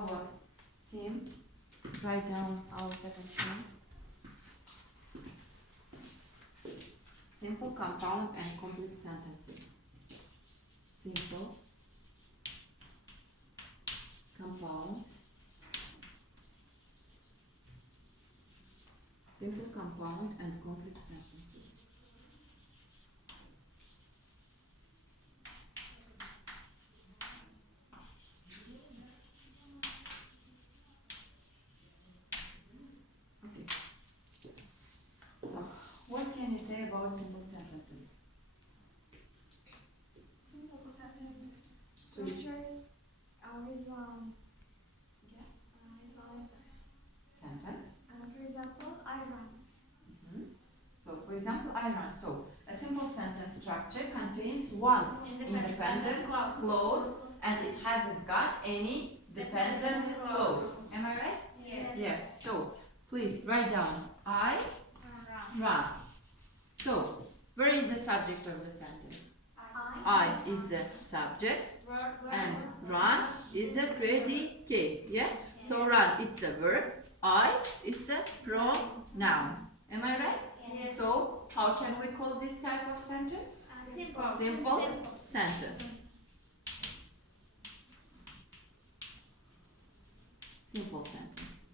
our theme. Write down our second theme. Simple, compound, and complete sentences. Simple, compound, simple, compound, and complete sentences. Okay. So, what can you say about simple sentences? Simple sentence structures is one. Is one. Sentence. For example, I run. So, for example, I run. So, a simple sentence structure contains one independent clause and it hasn't got any dependent clause. Am I right? Yes. Yes. So, please write down I run. So, where is the subject of the sentence? I is the subject and run is a predicate. Yeah? So, run it's a verb. I it's a pronoun. Am I right? Yes. So, how can we call this type of sentence? Simple sentence. Simple sentence.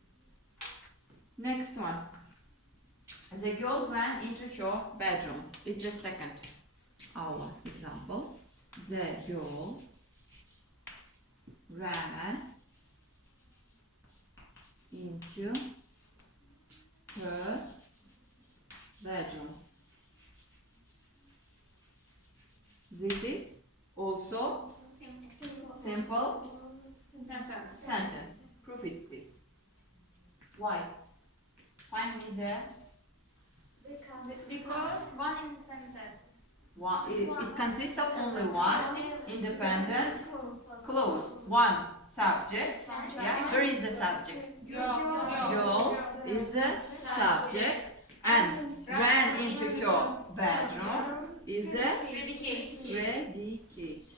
Next one. The girl ran into her bedroom. It's the second our example. The girl ran into her bedroom. This is also simple sentence. Prove it, please. Why? Find me the Because one independent. one. It consists of only one independent clause. One subject. Yeah. Where is the subject? Girl is the subject, and ran into her bedroom is a predicate.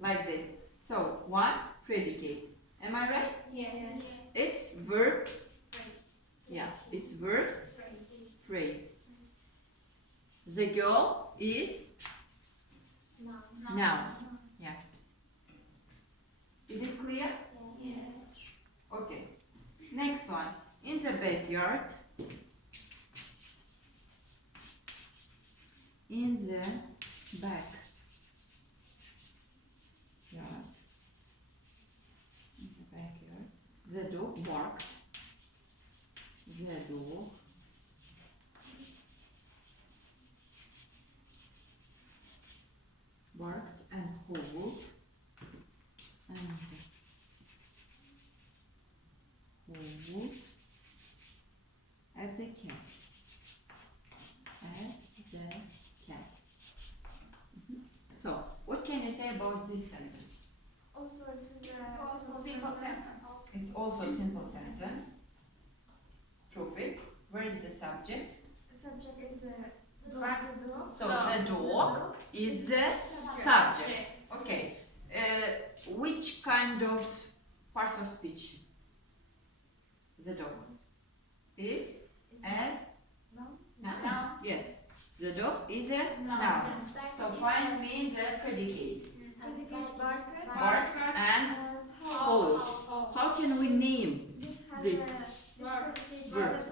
Like this. So one predicate. Am I right? Yes. It's verb. Yeah, it's verb phrase. The girl is noun. Yeah. Is it clear? Yes. Okay. Next one. In the backyard. In the back yard. In the backyard. The dog barked. The dog barked and howled and howled at the cat. At the cat. So, what can you say about this sentence? Also, it's a simple sentence. It's also a simple sentence. Prove it. Where is the subject? The subject is the dog. So the dog is the subject. Okay. Which kind of part of speech? The dog is a noun. Yes. The dog is a noun. So find me the predicate. Barked and howled. How can we name this? Verbs.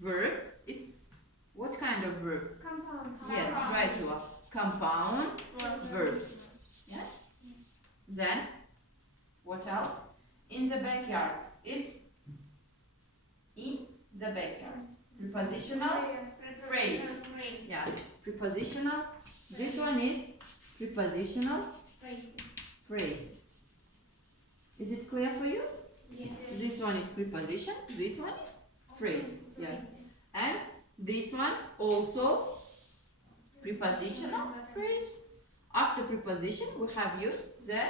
Verb. It's what kind of verb? Compound. Yes, right, you are. Compound verbs. Yeah? Then, what else? In the backyard. It's in the backyard. Prepositional phrase. Yeah, prepositional. This one is prepositional phrase. Is it clear for you? Yes. This one is preposition. This one is phrase. Yeah. And this one also prepositional phrase. After preposition, we have used the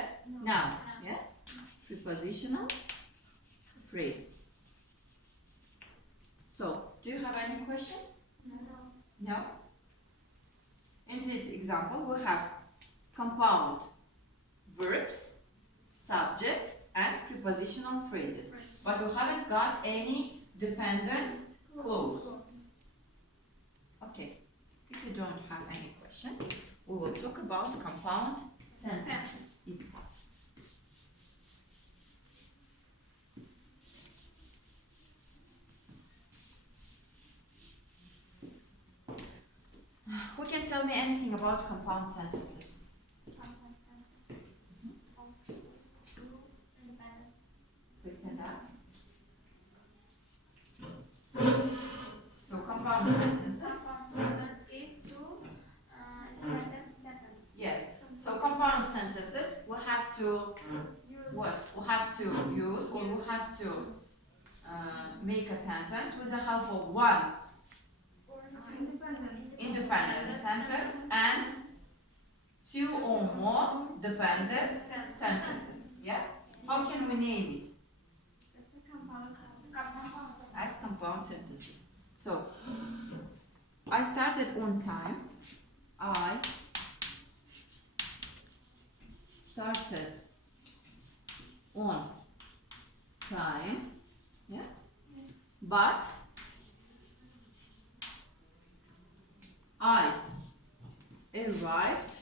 noun. Yeah? Prepositional phrase. So, do you have any questions? No? In this example, we have compound verbs, subject, prepositional phrases. But you haven't got any dependent clause. Okay. If you don't have any questions, we will talk about compound sentences itself. Who can tell me anything about compound sentences? Please stand up. So compound sentences. Is two independent sentences. Yes. So compound sentences we have to what? We have to use or we have to make a sentence with the help of one independent sentence and two or more dependent sentences. Yeah? How can we name it? As compound sentences. So I started on time. I started on time. Yeah? But I arrived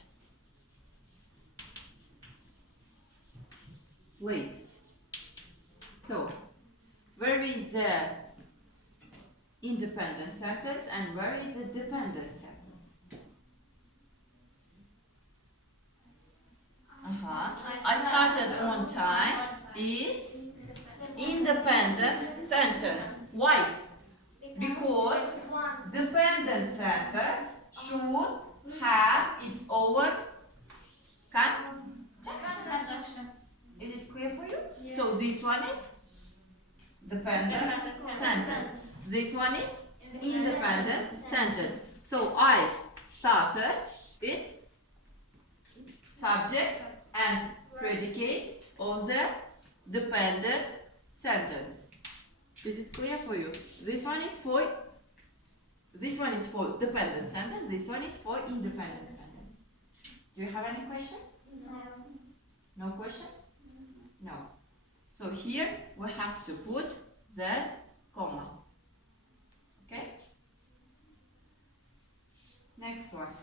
late. So, where is the independent sentence and where is the dependent sentence? I started on time is independent sentence. Why? Because dependent sentence should have its own conjunction. Is it clear for you? Yes. So this one is dependent sentence. This one is independent sentence. So I started, it's subject and predicate of the dependent sentence. Is it clear for you? This one is for dependent sentence, this one is for independent sentence. Do you have any questions? No questions? No. So here we have to put the comma. Okay? Next one.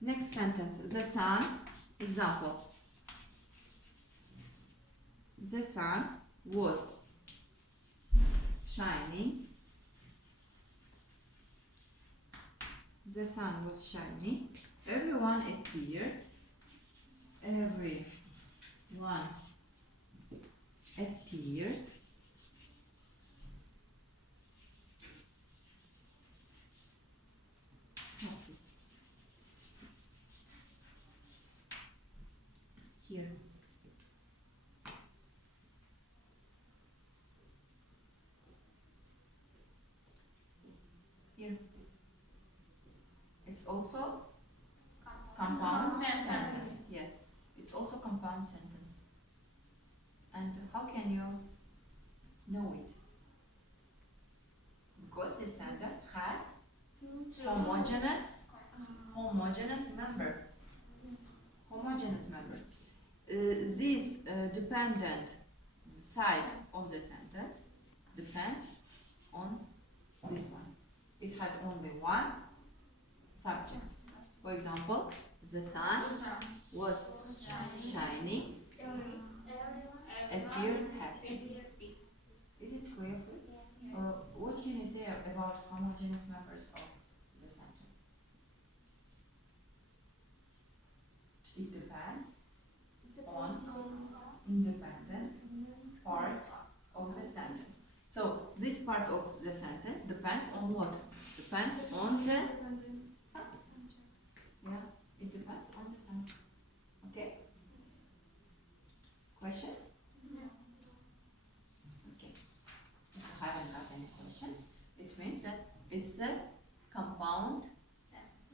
Next sentence. The sun, example. The sun was shining. The sun was shining. Everyone appeared. Everyone appeared. Happy. Here. Here. It's also compound sentence. Yes, it's also compound sentence. And how can you know it? Because this sentence has homogeneous member. Homogeneous member. This dependent side of the sentence depends on this one. It has only one subject. For example, the sun was shining, appeared happy. Is it clear for you? What can you say about homogeneous members of the sentence? It depends on independent part of the sentence. So this part of the sentence depends on what? Depends on the sentence. Yeah, it depends on the sentence. Okay? Questions? Okay. If you haven't got any questions, it means that it's a compound sentence.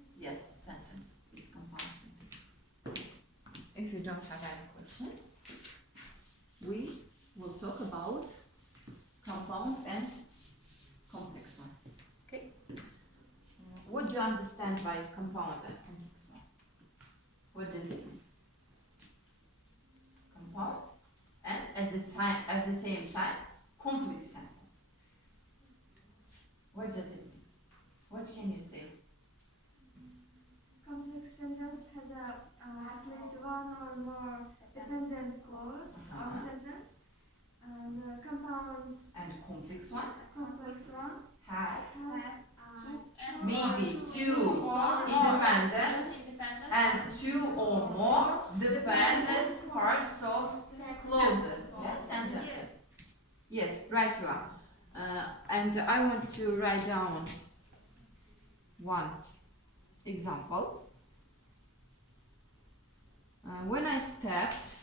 It's compound sentence. If you don't have any questions, we will talk about compound and complex one. Okay? What do you understand by compound and complex one? What does it mean? Compound and at the same time complex sentence. What does it mean? What can you say? Complex sentence has at least one or more dependent clause or sentence. And compound And complex one has maybe two independent and two or more dependent parts of clauses, yes, sentences. Yes, right you are. And I want to write down one example. When I stepped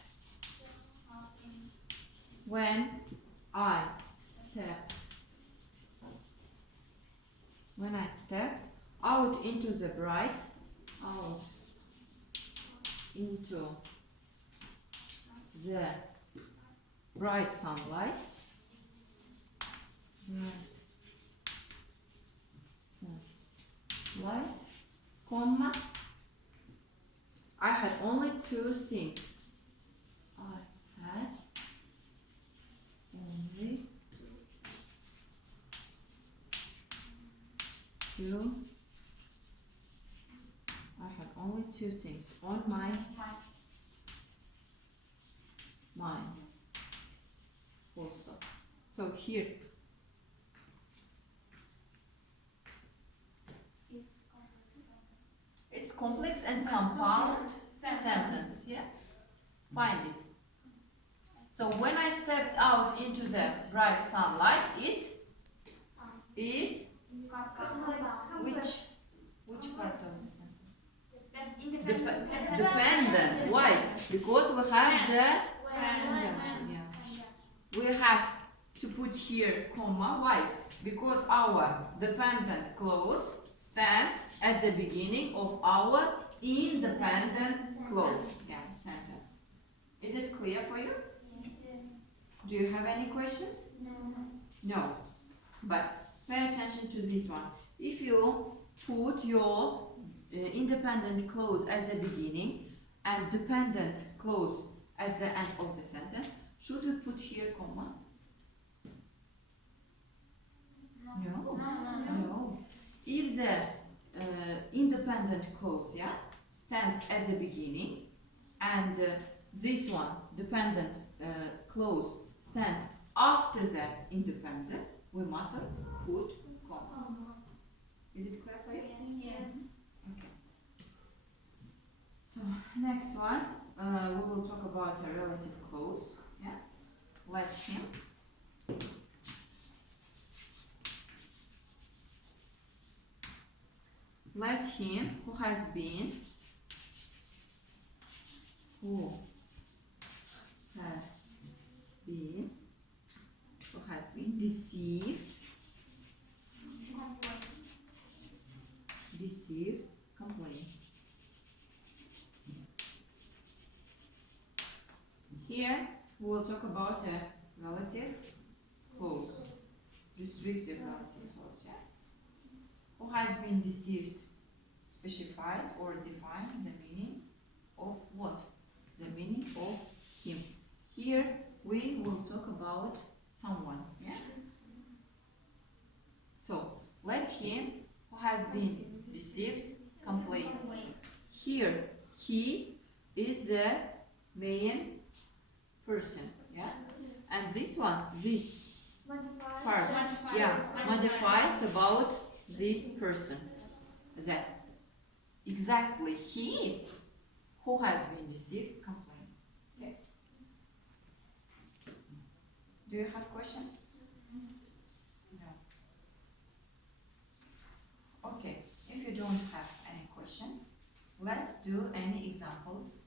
out into the bright sunlight, comma, I had only two things. I had only two things on my mind. Full stop. So here it's complex and compound sentence. Yeah, find it. So when I stepped out into the bright sunlight, it is which part of the sentence? Dependent. Why? Because we have the conjunction. Yeah. We have to put here comma. Why? Because our dependent clause stands at the beginning of our independent clause. Yeah, sentence. Is it clear for you? Yes. Do you have any questions? No. But pay attention to this one. If you put your independent clause at the beginning and dependent clause at the end of the sentence, should we put here comma? No. If the independent clause, yeah, stands at the beginning and this one, dependent clause, stands after the independent, we mustn't put comma. Is it clear for you? Yes. Okay. So next one, we will talk about a relative clause. Yeah. Let him. Let him who has been deceived, complain. Here we will talk about a relative clause, restrictive relative clause. Yeah? Who has been deceived specifies or defines the meaning of what? The meaning of him. Here we will talk about someone. Yeah? So let him who has been deceived complain. Here he is the main person. Yeah? And this one, this part, yeah, modifies about this person. That exactly he who has been deceived complain. Okay. Do you have questions? No. Okay. If you don't have any questions, let's do any examples